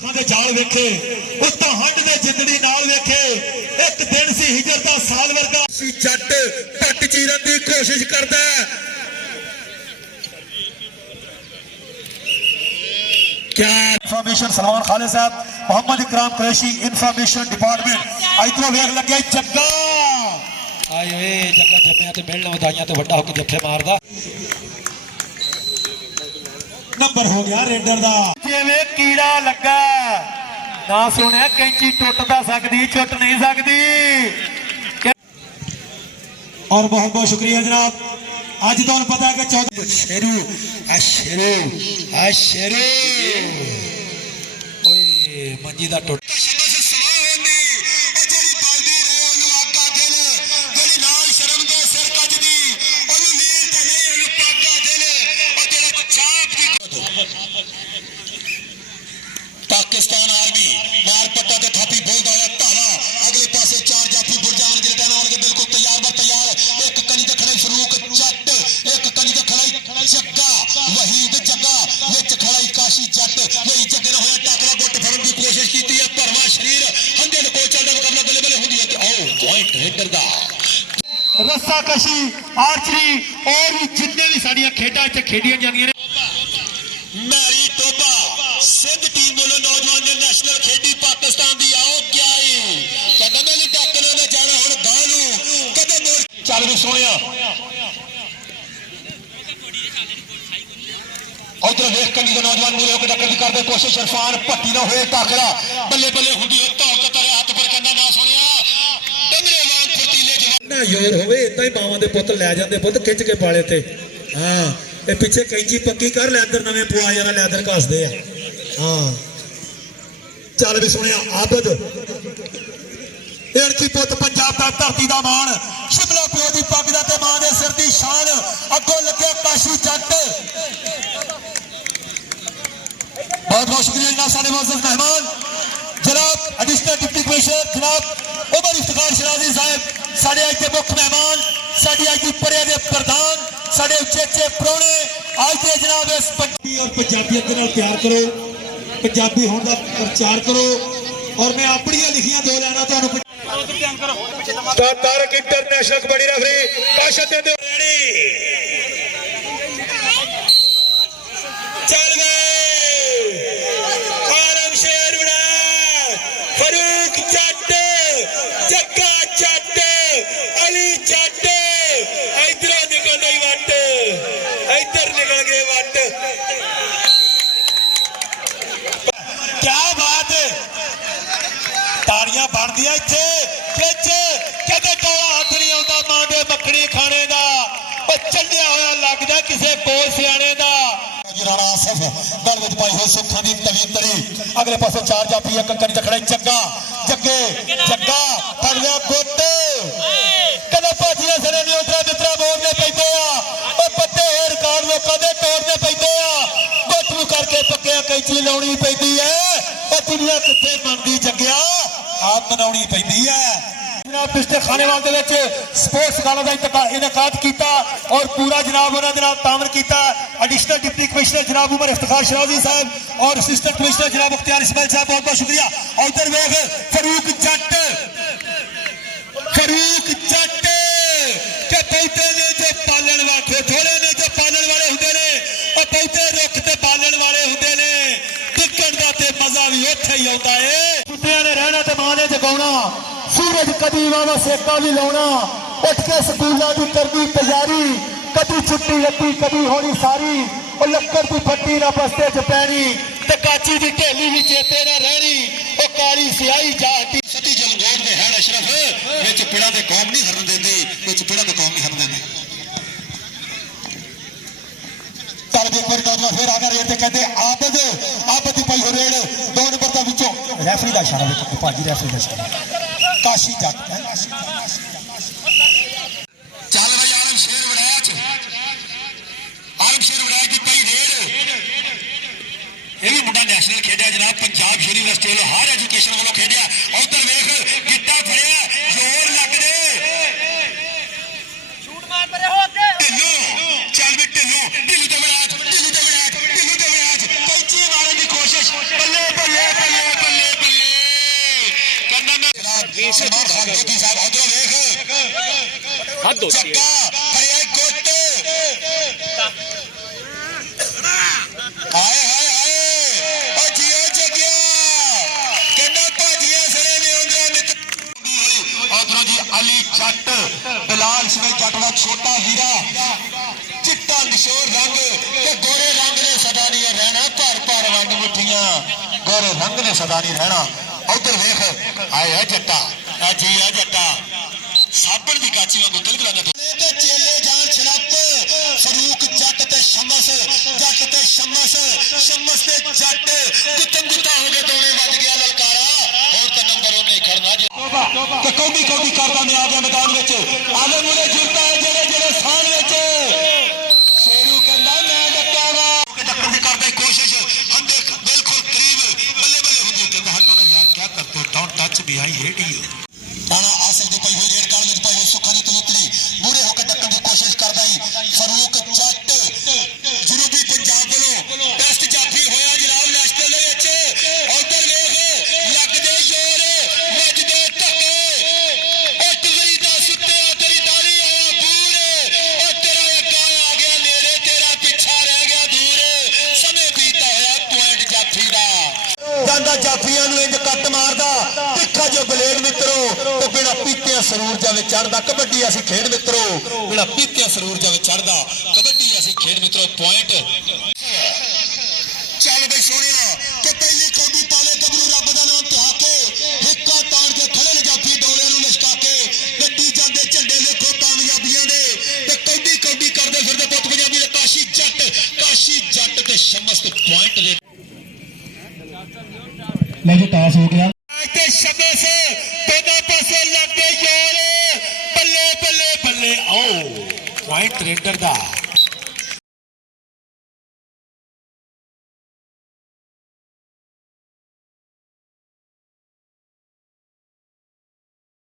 जाल वेखे उत्ता हंड दे जिंदड़ी नाल वेखे एक दिन सी हिजर दा साल वर्गा सी जट पट चीरन दी कोशिश करदा है। क्या इंफॉर्मेशन सलमान खालिद साहब मोहम्मद इकराम कुरैशी इंफॉर्मेशन डिपार्टमेंट इधरों वेख लगे जग्गा आए ओए जग्गा जम्मिया ते मिलण वधाइयां तो वड्डा होके जफ्फे मारदा नंबर हो गया रेडर दा जिवें कीड़ा लगा ना सुनिया कैंची टुट दा सकदी छुट नहीं सकदी। और बहुत बहुत शुक्रिया जनाब। आज तो पता है कि 14 शेरू ओए मंजी दा टुट पाकिस्तान आर्मी मार पट्टा ते थापी बोलदा होया ताला अगले पासे चार जाफी बुरजान गिरटाना वाले बिल्कुल तैयार बर तैयार एक कनी ते खड़ाई फरूक जट एक कनी ते खड़ाई जग्गा वहीद जग्गा विच खड़ाई काशी जट वही जग्गे ने होया टाकरा गुट फड़न दी कोशिश कीती है भरवा शरीर हंदे ने कोल चलदा मुकाबला बल्ले बल्ले हुंदी है आओ पॉइंट हेडर दा रस्सा कशी आर्चरी और भी जितने भी साडियां खेडां इत्थे खेडियां जांदियां ने मैरी टोबा सिंध टीम वालों नौजवान ने नेशनल खेडी पाकिस्तान दी आओ क्या कदम ने टक्कर ने जाना हुण गालू कदम चल भी सोनिया उधर वेख कनी के नौजवान मूरे होकर टक्कर दी करदे कोशिश इरफान पट्टी ना होए टाकरा बल्ले बल्ले हुंदी है तौक तेरे हाथ पर कहंदा ना सोनिया डमरे वांग फुर्तीले जवान ना योर होवे इदां ही मावां दे पुੱਤ ਲੈ ਜਾਂਦੇ ਪੁੱਤ खिच के पाले ते हां ए पिछे कैंची पक्की कर लैदर नवे पवा जाना लैदर घसदे आ हाँ चल भी सुनिया आबद एड़की पुत पंजाब दा धरती दा मान शिमला प्यो दी पग दा ते मां दे सिर दी शान अगों लगे काशी जट। बहुत बहुत शुक्रिया जनाब साडे मोअज़्ज़ज़ मेहमान जनाब एडिशनल डिप्टी कमिश्नर जनाब उमर इफ्तिखार शराजी साहब साडे अज दे मुख्य मेहमान साडी अज दी परे दे प्रधान साडे उचेचे प्रोणे अज दे जनाब इस पंजाबी और पंजाबियत दे नाल प्यार करो पंजाबी होने का प्रचार करो और मैं अपनी लिखियां दो लाना तारक इंटरनेशनल कबड्डी रेफरी काशत दे चल आलम शेर उड़ा फरूक जट जग्गा जट अली जट इधर निकल गई वट इधर निकल गए वट क्या बात है ताड़ियां बनदियां इत्थे विच कदे टोला हथ नहीं आउंदा मां दे मक्खणी खाने दा ओ चढ़िया होया लगदा किसे कोल सियाणे दा राणा आसफ गल विच पाई होई सुखां दी तवी तली अगले पासे चार जाफी एक कनी ते खड़े जग्गा जग्गे जग्गा फड़ लिया गुट कदे भाजी सरे नहीं उतरा मित्रा बोलने पैंदे आ ओ पत्ते रिकॉर्ड लोकां दे तोड़ने पैंदे आ गुट नूं करके पक्के कैंची लाउणी पैंदी है दुनिया कितने मनती जग्या आप मनानी पैंदी है जनाब पिछले खानेवाल दे विच स्पोर्ट्स गाला का इनकाद किया और पूरा जनाब उन्होंने जनाब तामर किया एडिशनल डिप्टी कमिश्नर जनाब उमर इफ्तिखार शराजी साहब और असिस्टेंट कमिश्नर जनाब मुख्तियार इस्माइल साहब बहुत बहुत शुक्रिया। और इधर वेख फरूक जट के पैते ने जो पालन वाले थोड़े ने जो पालन वाले होंगे ने और पैते रुख ते पालन वाले होंगे ने टिकट का ते मजा भी उत्थे ही आता है कुत्तियां ने रहना ते मां ने जगाउणा सूरज कदी वावा सेका भी लाउणा उठ के स्कूलों की करनी तैयारी कदी छुट्टी लगी कदी होनी सारी और लक्कड़ की फट्टी ना बस्ते च पैनी ते काची की ढेली भी चेते ना रहनी और काली सियाही जाती सती जलगोट दे हैड अशरफ विच पिड़ा दे कौम नहीं हरन देंदे विच पिड़ा दे कौम नहीं हरन देंदे चल एक बार नौजवान फिर आगे रेड कहते आबद की पाई हो रेड 2 नंबर का विचों रेफरी का इशारा देखो भाजी रेफरी का इशारा काशी जट चल भाई आलम शेर वड़ैच की पाई रेड ये भी मुंडा नेशनल खेडिया जनाब पंजाब यूनिवर्सिटी वालों हर एजुकेशन वालों खेडिया उधर वेख गिट्टा फड़िया जोर लग दे शूट मार परे हो के ढिल्लू चल भी ढिल्लू ते विराज कैंची मारने की कोशिश बल्ले बल्ले बल्ले ਸਨਮਾਨ ਖਾਨ ਜੋਤੀ ਸਾਹਿਬ ਉਧਰੋਂ ਵੇਖ ਹੱਦ ਹੋ ਗਈ ਜੱਗਾ ਫੜਿਆ ਗੁੱਟ ਹਾਏ ਹਾਏ ਹਾਏ ਓ ਜੀਓ ਜੱਗਿਆ ਕਹਿੰਦਾ ਭਾਜੀਆਂ ਸਰੇ ਨੇ ਅੰਦਰਾਂ ਨਿਤ ਉਧਰੋਂ ਜੀ ਅਲੀ ਜੱਟ ਬਿਲਾਲ ਸਿੰਘ ਜੱਟ ਦਾ ਛੋਟਾ ਵੀਰਾ ਚਿੱਟਾ ਨਿਸ਼ੋਰ ਰੰਗ ਤੇ ਗੋਰੇ ਰੰਗ ਨੇ ਸਦਾ ਨਹੀਂ ਰਹਿਣਾ ਭਰ ਭਰ ਵੰਡ ਮੁੱਠੀਆਂ ਗੋਰੇ ਰੰਗ ਨੇ ਸਦਾ ਨਹੀਂ ਰਹਿਣਾ ਉਧਰ ਵੇਖ ਆਏ ਆ ਜੱਟਾ ਆ ਜੀ ਆ ਜੱਟਾ ਸਾਬਣ ਦੀ ਕਾਚੀ ਵਾਂਗੂ ਤਿਲਕ ਲਾਂਦਾ ਤੇ ਚੇਲੇ ਜਾਣ ਛੜੱਪ ਫਰੂਕ ਜੱਟ ਤੇ ਸ਼ਮਸ ਜੱਟ ਤੇ ਸ਼ਮਸ ਸ਼ਮਸ ਤੇ ਜੱਟ ਗੁੱਤਮ ਗੁੱਤਾ ਹੋ ਕੇ ਦੋਨੇ ਵੱਜ ਗਿਆ ਲਲਕਾਰਾ ਹੋਰ ਤਾਂ ਨੰਬਰ ਉਹਨੇ ਖੜਨਾ ਜੀ ਤੇ ਕੌਡੀ ਕੌਡੀ ਕਰਦਾ ਨੇ ਆ ਗਿਆ ਮੈਦਾਨ ਵਿੱਚ ਆਲੇ ਮੁਲੇ ਜੁੜਦਾ ਹੈ ਜਿਹੜੇ ਜਿਹੜੇ ਸਾਨ ਵਿੱਚ ਸ਼ੇਰੂ ਕਹਿੰਦਾ ਮੈਂ ਡੱਕਾਂਗਾ ਡੱਕਣ ਦੀ ਕਰਦਾ ਕੋਸ਼ਿਸ਼ ਹੰਦੇ ਬਿਲਕੁਲ ਕਰੀਬ ਬੱਲੇ ਬੱਲੇ ਹੁੰਦੀ ਕਹਿੰਦਾ ਹਟੋ ਨਾ ਯਾਰ ਕੀ ਕਰਤੇ ਹੋ don't touch me I hate you ਤਾਣਾ ਆਸਲ ਦੀ ਪਈ ਹੋਈ ਰੇਡ ਕਾਲ ਵਿੱਚ ਪਈ ਹੋਈ ਸੁੱਖਾਂ ਦੀ ਤਲੁਤਲੀ ਮੂਰੇ ਹੋ ਕੇ ਡੱਕਣ ਦੀ ਕੋਸ਼ਿਸ਼ ਕਰਦਾ ਹੀ ਫਰੂਕ ਜੱਟ ਜਨੂਬੀ ਪੰਜਾਬ ਵੱਲੋਂ ਟੈਸਟ ਜਾਫੀ ਹੋਇਆ ਜਨਾਬ ਨੈਸ਼ਨਲ ਦੇ ਵਿੱਚ ਉਧਰ ਵੇਖ ਲੱਗਦੇ ਜ਼ੋਰ ਵੱਜਦੇ ਧੱਕੇ ਉਹ ਟਿਗਰੀ ਦਾ ਸੁੱਤਿਆ ਤੇਰੀ ਦਾੜੀ ਆਇਆ ਬੂਰ ਉਹ ਤੇਰਾ ਅੱਗਾ ਆ ਗਿਆ ਨੇੜੇ ਤੇਰਾ ਪਿੱਛਾ ਰਹਿ ਗਿਆ ਦੂਰ ਸਮੇਂ ਬੀਤਾ ਹੋਇਆ ਪੁਆਇੰਟ ਜਾਫੀ ਦਾ ਜਾਂਦਾ ਜਾਫੀਆਂ ਨੂੰ ਇੰਜ ਕੱਟ ਮਾਰਦਾ ਤਿੱਖਾ ਜੋ ਬਲੇਡ ਮਿੱਤਰੋ ਤੇ ਬਿਨਾ ਪੀਤਿਆਂ ਸਰੂਰ ਜਾਵੇ ਚੜਦਾ ਕਬੱਡੀ ਅਸੀਂ ਖੇਡ ਮਿੱਤਰੋ ਬਿਨਾ ਪੀਤਿਆਂ ਸਰੂਰ ਜਾਵੇ ਚੜਦਾ ਕਬੱਡੀ ਅਸੀਂ ਖੇਡ ਮਿੱਤਰੋ ਪੁਆਇੰਟ ਚੱਲ ਬਈ ਸੋਹਣਿਆ ਕਿ ਪਹਿਲੀ ਕੌਡੀ ਪਾਲੇ ਗੱਭਰੂ ਰੱਬ ਦਾ ਨਾਮ ਤਿਹਾਕੇ ਹਿੱਕਾ ਤਾਣ ਕੇ ਖੜੇ ਨੇ ਜਾਫੀ ਡੋਲਿਆਂ ਨੂੰ ਲਿਸ਼ਕਾ ਕੇ ਗੱਡੀ ਜਾਂਦੇ ਝੰਡੇ ਵੇਖੋ ਕਾਮਯਾਬੀਆਂ ਦੇ ਤੇ ਕੌਡੀ ਕੌਡੀ ਕਰਦੇ ਫਿਰਦੇ ਪੁੱਤ ਪੰਜਾਬੀ ਦੇ ਕਾਸ਼ੀ ਜੱਟ ਤੇ ਸ਼ਮਸ ਤੇ ਪੁਆਇੰਟ ਦੇ ਲੈ ਜੀ ਟਾਸ ਹੋ ਗਿਆ ਤੇ ਸ਼ਬੇ ਸੇ ਦੋਨੋਂ ਪਾਸੇ ਲੱਗਦੇ ਯਾਰ ਬੱਲੇ ਬੱਲੇ ਬੱਲੇ ਆਓ ਪੁਆਇੰਟ ਰੇਡਰ ਦਾ